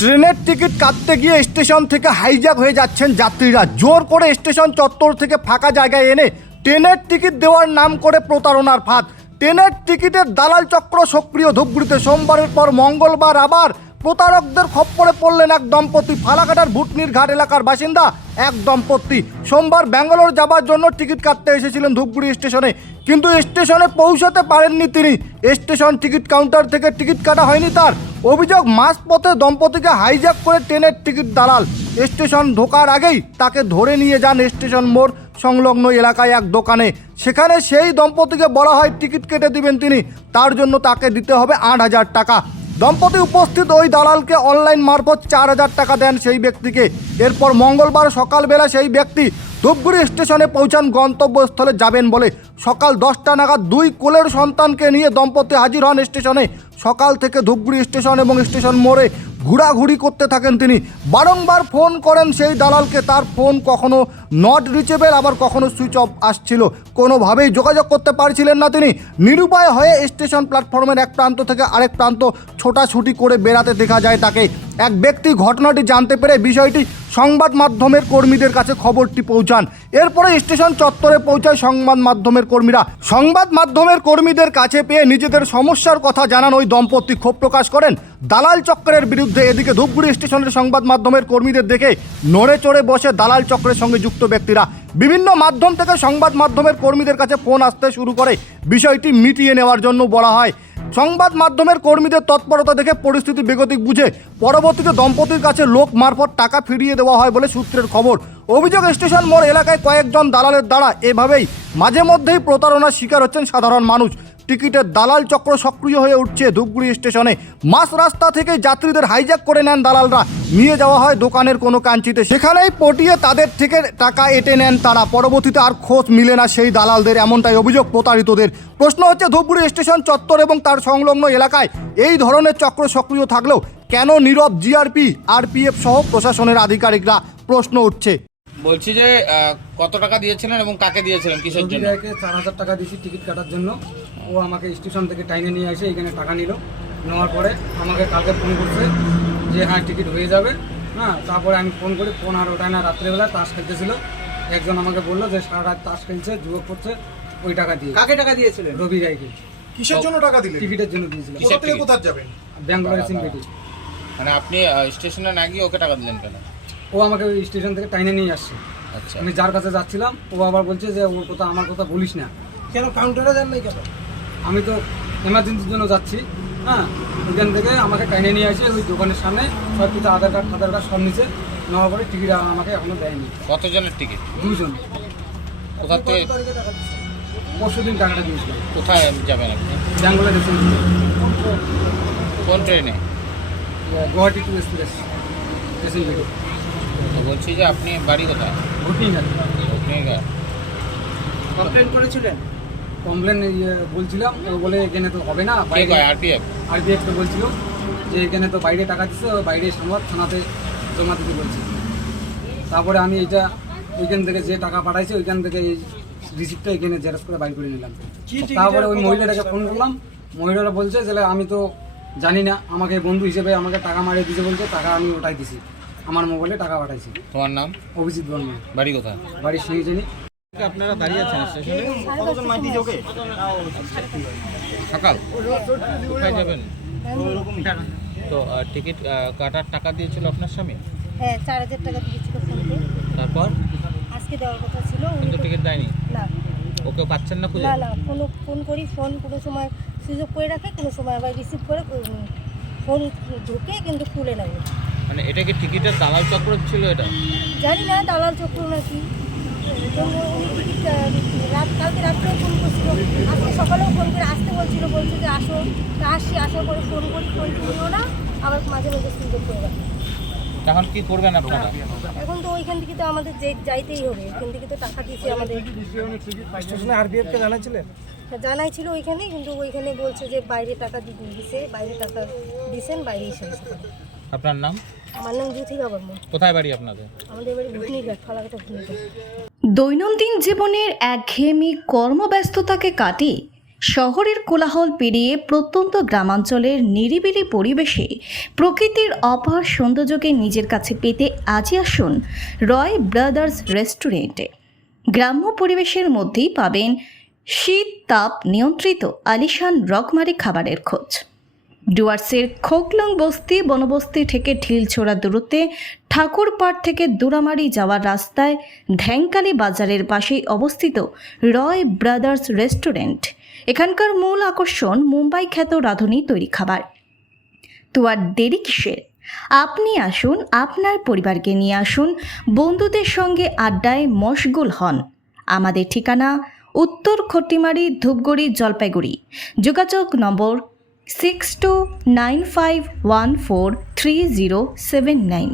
ট্রেনের টিকিট কাটতে গিয়ে স্টেশন থেকে হাইজ্যাক হয়ে যাচ্ছেন যাত্রীরা। জোর করে স্টেশন চত্বর থেকে ফাঁকা জায়গায় এনে ট্রেনের টিকিট দেওয়ার নাম করে প্রতারণার ফাঁদ। ট্রেনের টিকিটের দালাল চক্র সক্রিয়। ধূপগুড়িতে সোমবারের পর মঙ্গলবার আবার প্রতারকদের খপ্পরে পড়লেন এক দম্পতি। ফালাকাটার ভুটনির ঘাট এলাকার বাসিন্দা এক দম্পতি। সোমবার ব্যাঙ্গালোর যাবার জন্য টিকিট কাটতে এসেছিলেন ধূপগুড়ি স্টেশনে। কিন্তু স্টেশনে পৌঁছাতে পারেননি তিনি। স্টেশন টিকিট কাউন্টার থেকে টিকিট কাটা হয়নি তার। অভিযোগ, মাঝপথে দম্পতিকে হাইজ্যাক করে ট্রেনের টিকিট দালাল। স্টেশন ঢোকার আগেই তাকে ধরে নিয়ে যান স্টেশন মোড় সংলগ্ন এলাকায় এক দোকানে। সেখানে সেই দম্পতিকে বলা হয়, টিকিট কেটে দিবেন তিনি। তার জন্য তাকে দিতে হবে আট হাজার টাকা। দম্পতি উপস্থিত ওই দালালকে অনলাইন মারফত চার হাজার টাকা দেন সেই ব্যক্তিকে। এরপর মঙ্গলবার সকালবেলা সেই ব্যক্তি ধূপগুড়ি স্টেশনে পৌঁছান, গন্তব্যস্থলে যাবেন বলে। সকাল দশটা নাগাদ দুই কোলের সন্তানকে নিয়ে দম্পতি হাজির হন স্টেশনে। সকাল থেকে ধূপগুড়ি স্টেশন এবং স্টেশন মোড়ে ঘোরাঘুরি করতে থাকেন তিনি। বারংবার ফোন করেন সেই দালালকে। তার ফোন কখনো নট রিচেবল আবার কখনো সুইচ অফ আসছিল। কোনোভাবেই যোগাযোগ করতে পারছিলেন না তিনি। নিরুপায় হয়ে স্টেশন প্ল্যাটফর্মের এক প্রান্ত থেকে আরেক প্রান্ত ছোটাছুটি করে বেড়াতে দেখা যায় তাকে। এক ব্যক্তি ঘটনাটি জানতে পেরে বিষয়টি সংবাদ মাধ্যমের কর্মীদের কাছে খবরটি পৌঁছান। এরপরে স্টেশন চত্বরে পৌঁছায় সংবাদ মাধ্যমের কর্মীরা। সংবাদ মাধ্যমের কর্মীদের কাছে পেয়ে নিজেদের সমস্যার কথা জানান ওই দম্পতি। ক্ষোভ প্রকাশ করেন। দালাল চক্রের বিরুদ্ধে এদিকে ধূপগুড়ি স্টেশনের সংবাদ মাধ্যমের কর্মীদের দেখে নড়ে চড়ে বসে দালাল চক্রের সঙ্গে যুক্ত ব্যক্তিরা বিভিন্ন মাধ্যম থেকে সংবাদ মাধ্যমের কর্মীদের কাছে ফোন আসতে শুরু করে। বিষয়টি মিটিয়ে নেওয়ার জন্য বলা হয়। সংবাদ মাধ্যমের কর্মীদের তৎপরতা দেখে পরিস্থিতি বেগতিক বুঝে পরবর্তীতে দম্পতির কাছে লোক মারফত টাকা ফিরিয়ে দেওয়া হয় বলে সূত্রের খবর। অভিযোগ, স্টেশন মোড় এলাকায় কয়েকজন দালালের দ্বারা এভাবেই মাঝে মধ্যেই প্রতারণার শিকার হচ্ছেন সাধারণ মানুষ। টিকিটের দালাল চক্র সক্রিয় হয়ে উঠছে ধূপগুড়ি স্টেশনে। মাস রাস্তা থেকে যাত্রীদের হাইজ্যাক করে নেন দালালরা। নিয়ে যাওয়া হয় দোকানের কোনো কাঞ্চিতে। সেখানেই পটিয়ে তাদের থেকে টাকা এটে নেন তারা। পরবর্তীতে আর খোঁজ মিলে না সেই দালালদের এমনটাই অভিযোগ প্রতারিতদের। প্রশ্ন হচ্ছে ধূপগুড়ি স্টেশন চত্বর এবং তার সংলগ্ন এলাকায় এই ধরনের চক্র সক্রিয় থাকলেও কেন নীরব জিআরপি আরপিএফ সহ প্রশাসনের আধিকারিকরা প্রশ্ন উঠছে। বলছি যে কত টাকা দিয়েছিলেন এবং কাকে দিয়েছিলেন কিসের জন্য? চার হাজার টাকা দিয়েছি টিকিট কাটার জন্য। ও আমাকে স্টেশন থেকে টাইনে নিয়ে আসে এখানে টাকা নিল। নেওয়ার পরে আমাকে কালকে ফোন করছে যে হ্যাঁ টিকিট হয়ে যাবে। হ্যাঁ তারপরে আমি ফোন করি ফোন আর ওঠায় না রাত্রেবেলা তাস খেলতেছিল। একজন আমাকে বলল যে সারা রাত তাস খেলছে যুবক করছে ওই টাকা দিয়ে। কাকে টাকা দিয়েছিলেন? রবি রায়কে কিসের জন্য টাকা দিলেন? টিকিটের জন্য দিয়েছিলাম কিসের কোথা থেকে কোথায় যাবেন? ব্যাঙ্গালোর সিমপেটি। মানে আপনি স্টেশনে না গিয়ে ওকে টাকা দিলেন কেন? ও আমাকে ওই স্টেশন থেকে টাইনে নিয়ে আসছে। আচ্ছা। আমি যার কাছে যাচ্ছিলাম ও আবার বলছে যে ওর কথা আমার কথা বলিস না। কেন কাউন্টারে যান নাই কেন? আমি তো এমার্জেন্সির জন্য যাচ্ছি হ্যাঁ? ওইখান থেকে আমাকে টাইনে নিয়ে আসে ওই দোকানের সামনে। সব কিছু আধার কার্ড ফাধার কার্ড সব নিচে নেওয়ার পরে টিকিট আমাকে এখনও দেয়নি। কতজনের টিকিট দুজন কোথা থেকে? পরশু দিন টাকাটা দিয়েছিলাম। কোথায় যাবেন আপনি? ব্যাঙ্গালোর রেসেন্ট কোন ট্রেনে গুয়াহাটি টু এক্সপ্রেস। তো বলছি যে আপনি বাড়ি কোথায়? ভুটিং ভূপনিঘাট। কমপ্লেন করেছিলেন? কমপ্লেন বলছিলাম ও বলে এখানে তো হবে না বাইরে কয় আরপিএফ আরবিএফ তো বলছিল যে এখানে তো বাইরে টাকা দিচ্ছে ও বাইরে সংবাদ থানাতে জমা দিতে বলছে। তারপরে আমি এটা ওইখান থেকে যে টাকা পাঠাইছে ওইখান থেকে এই রিসিপ্টটা এখানে জেরক্স করে বাইর করে নিলাম। তারপরে ওই মহিলাটাকে ফোন করলাম মহিলাটা বলছে যে আমি তো জানি না আমাকে বন্ধু হিসেবে আমাকে টাকা মারিয়ে দিতে বলছে টাকা আমি ওটাই দিছি আমার মোবাইলে টাকা পাঠাইছি। তোমার নাম? অভিজিৎ বর্মা। বাড়ি কোথায়? বাড়ি সঙ্গে জানি আপনারা দাঁড়িয়ে আছেন স্টেশনে? সকাল। কোথায় যাবেন? তো টিকিট কাটার টাকা দিয়েছিল আপনার স্বামী? হ্যাঁ চার হাজার টাকা দিয়েছিল তারপর? আজকে দেওয়ার কথা ছিল কিন্তু টিকিট দেয়নি? না। ওকে পাচ্ছেন না খুঁজে? না না কোনো ফোন করি ফোন কোনো সময় সুযোগ করে রাখে কোনো সময় আবার রিসিভ করে ফোন ঢুকে কিন্তু খুলে নেয়। মানে এটা কি টিকিটের দালাল চক্র ছিল এটা? জানি না দালাল চক্র নাকি। রাত কালকে রাত্রেও ফোন করছিল আজকে সকালেও ফোন করে আসতে বলছিল বলছে যে আসো তা আসছি আসার পরে ফোন করি ফোন তুলিও না আবার মাঝে মাঝে সুযোগ করে রাখে তখন কি করবেন আপনারা? এখন তো ওইখান থেকে তো আমাদের যে- যাইতেই হবে। ওইখান থেকে তো টাকা দিয়েছে আমাদের। স্টেশনে আরবিএফ কে জানাচ্ছিলেন জানাই ছিল ওইখানে কিন্তু ওইখানে বলছে যে বাইরে টাকা দিছে বাইরে টাকা দিছেন বাইরে এসে আপনার নাম? আমার নাম জ্যোতি বর্মন। কোথায় বাড়ি আপনাদের? আমাদের বাড়ি ভুটনিঘাট ফালাকাটা ভুটনিঘাট দৈনন্দিন জীবনের একঘেয়েমি কর্মব্যস্ততাকে কাটিয়ে শহরের কোলাহল পেরিয়ে প্রত্যন্ত গ্রামাঞ্চলের নিরিবিলি পরিবেশে প্রকৃতির অপার সৌন্দর্যকে নিজের কাছে পেতে আজই আসুন রয় ব্রাদার্স রেস্টুরেন্টে। গ্রাম্য পরিবেশের মধ্যেই পাবেন শীত তাপ নিয়ন্ত্রিত আলিশান রকমারি খাবারের খোঁজ। ডুয়ার্সের খোকলং বস্তি, বনবস্তি থেকে ঢিল ঢিলছোড়া দূরত্বে ঠাকুরপাড় থেকে দুরামারি যাওয়ার রাস্তায় ধ্যাংকালি বাজারের পাশেই অবস্থিত রয় ব্রাদার্স রেস্টুরেন্ট। এখানকার মূল আকর্ষণ মুম্বাই খ্যাত রাঁধুনি তৈরি খাবার। তো আর দেরি কিসের? আপনি আসুন, আপনার পরিবারকে নিয়ে আসুন, বন্ধুদের সঙ্গে আড্ডায় মশগুল হন। আমাদের ঠিকানা উত্তর খটিমারি, ধূপগুড়ি, জলপাইগুড়ি। যোগাযোগ number six two nine five one four three zero seven nine